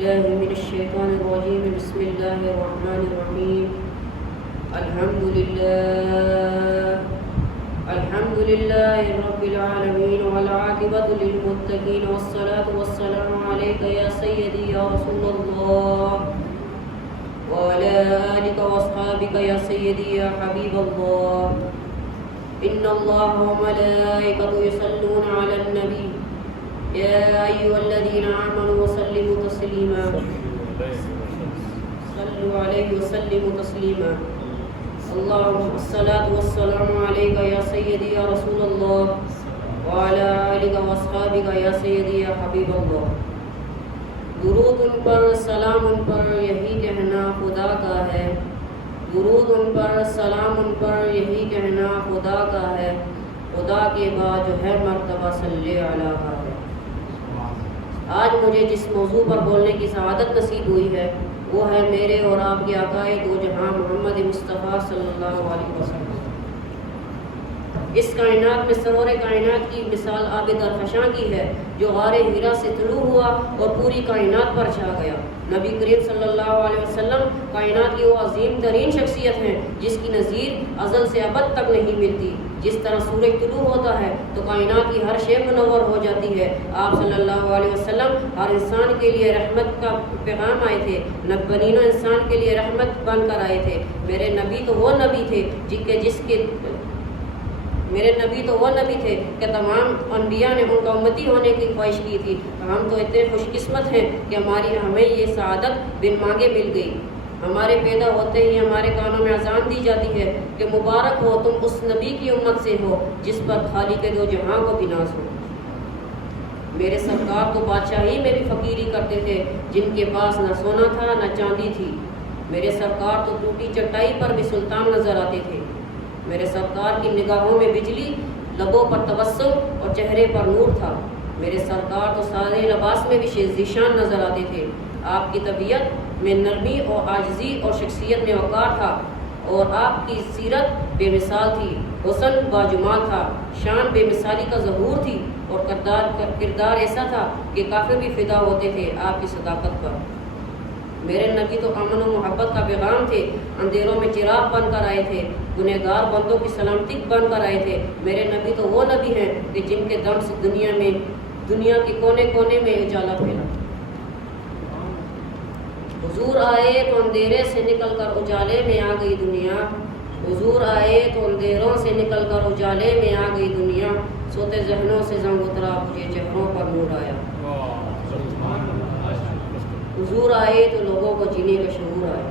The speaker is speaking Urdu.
بالله من الشيطان الرجيم بسم الله الرحمن الرحيم الحمد لله رب العالمين والعاقبة للمتقين والصلاة والسلام عليك يا سيدي يا رسول الله وعلى آلك وأصحابك يا سيدي يا حبيب الله إن الله وملائكته يصلون على النبي يا أيها الذين آمنوا وسلموا تسليما صلوا عليه وسلموا تسليما اللهم الصلاة والسلام عليك يا سيدي يا رسول الله وعلى آلك وأصحابك يا سيدي يا حبيب الله درود ان پر سلام ان پر یہی کہنا خدا کا ہے درود ان پر سلام ان پر یہی کہنا خدا کا ہے خدا کے بعد جو ہے مرتبہ صلی علیہ ہے۔ آج مجھے جس موضوع پر بولنے کی سعادت نصیب ہوئی ہے وہ ہے میرے اور آپ کے آقائے دو جہاں محمد مصطفیٰ صلی اللہ علیہ وسلم۔ اس کائنات میں سرور کائنات کی مثال آب درخشاں کی ہے جو غار ہیرا سے طلوع ہوا اور پوری کائنات پر چھا گیا۔ نبی کریم صلی اللہ علیہ وسلم کائنات کی وہ عظیم ترین شخصیت ہیں جس کی نظیر ازل سے ابد تک نہیں ملتی۔ جس طرح سورج طلوع ہوتا ہے تو کائنات کی ہر شے منور ہو جاتی ہے، آپ صلی اللہ علیہ وسلم ہر انسان کے لیے رحمت کا پیغام آئے تھے، نبینہ انسان کے لیے رحمت بن کر آئے تھے۔ میرے نبی تو وہ نبی تھے کہ تمام انبیاء نے ان کا امتی ہونے کی خواہش کی تھی۔ ہم تو اتنے خوش قسمت ہیں کہ ہمیں یہ سعادت بن مانگے مل گئی۔ ہمارے پیدا ہوتے ہی ہمارے کانوں میں اذان دی جاتی ہے کہ مبارک ہو تم اس نبی کی امت سے ہو جس پر خالق دو جہاں کو بھی ناز ہو۔ میرے سرکار تو بادشاہی میں بھی فقیری کرتے تھے، جن کے پاس نہ سونا تھا نہ چاندی تھی۔ میرے سرکار تو ٹوٹی چٹائی پر بھی سلطان نظر آتے تھے۔ میرے سرکار کی نگاہوں میں بجلی، لبوں پر تبسم اور چہرے پر نور تھا۔ میرے سرکار تو سارے لباس میں بھی ذیشان نظر آتے تھے۔ آپ کی طبیعت میں نرمی اور عاجزی اور شخصیت میں وقار تھا، اور آپ کی سیرت بے مثال تھی، حسن باجمال تھا، شان بے مثالی کا ظہور تھی، اور کردار ایسا تھا کہ کافر بھی فدا ہوتے تھے آپ کی صداقت پر۔ میرے نبی تو امن و محبت کا پیغام تھے، اندھیروں میں چراغ بن کر آئے تھے، گنہگار بندوں کی سلامتی بن کر آئے تھے۔ میرے نبی تو وہ نبی ہیں کہ جن کے دم سے دنیا کے کونے کونے میں اجالا پھیلا۔ حضور آئے تو اندھیرے سے نکل کر اجالے میں آ گئی دنیا، حضور آئے تو اندھیروں سے نکل کر اجالے میں آ گئی دنیا، سوتے ذہنوں سے زنگ اترا مجھے چہروں پر نور آیا۔ حضور آئے تو لوگوں کو جینے کا شعور آیا۔